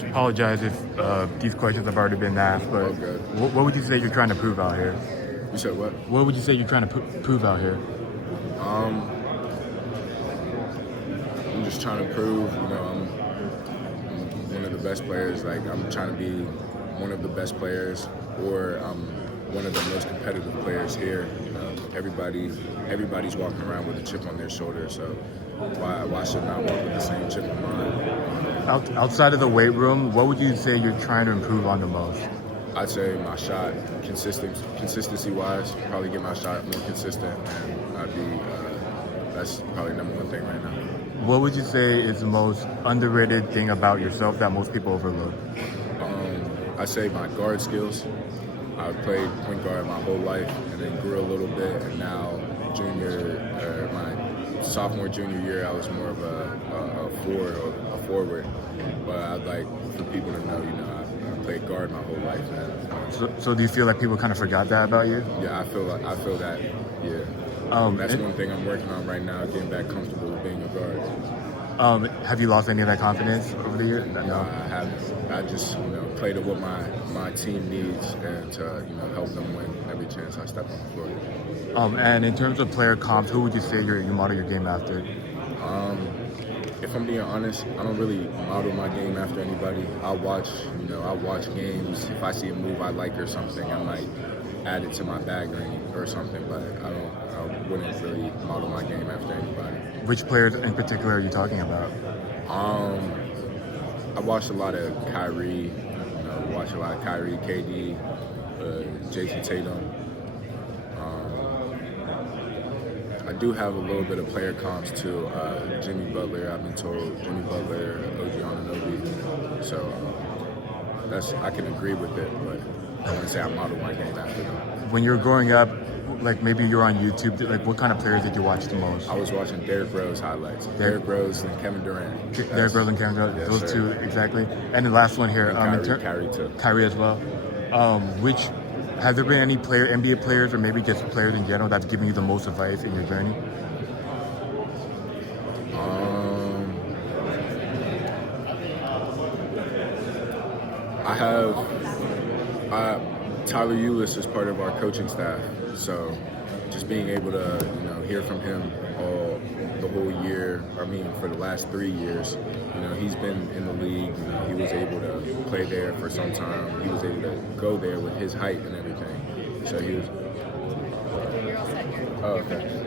just apologize if these questions have already been asked, but Okay. what would you say you're trying to prove out here? You said what? What would you say you're trying to prove out here? I'm just trying to prove, I'm one of the best players. Like, I'm trying to be one of the best players, or one of the most competitive players here. Everybody's walking around with a chip on their shoulder, so why shouldn't I walk with the same chip on mine? Outside of the weight room, what would you say you're trying to improve on the most? I'd say my shot, consistency-wise, probably get my shot more consistent, and that's probably number one thing right now. What would you say is the most underrated thing about yourself that most people overlook? I say my guard skills. I played point guard my whole life, and then grew a little bit, and now my sophomore, junior year, I was more of a forward. But I'd like for people to know, I played guard my whole life, man. So do you feel like people kind of forgot that about you? Yeah, I feel that. Yeah. That's one thing I'm working on right now, getting back comfortable with being a guard. Have you lost any of that confidence over the years? No, I haven't. I just, play to what my team needs, and to, help them win every chance I step on the floor. And in terms of player comps, who would you say you model your game after? If I'm being honest, I don't really model my game after anybody. I watch games. If I see a move I like or something, I might add it to my bag or something, but I wouldn't really model my game after anybody. Which players in particular are you talking about? I watched a lot of Kyrie, KD, Jason Tatum. I do have a little bit of player comps too. Jimmy Butler, I've been told, Jimmy Butler, OG Anunoby. So I can agree with it, but I wouldn't say I model my game after them. When you were growing up, like maybe you were on YouTube, like what kind of players did you watch the most? I was watching Derrick Rose highlights. Derrick Rose and Kevin Durant. Derrick Rose and Kevin Durant, yes, those sir. two, exactly. And the last one here, Kyrie too. Kyrie as well. Have there been any NBA players, or maybe just players in general, that's given you the most advice in your journey? Tyler Eulis is part of our coaching staff, so just being able to hear from him the whole year. I mean, for the last 3 years, he's been in the league. He was able to play there for some time. He was able to go there with his height and everything. So he was. Oh, okay.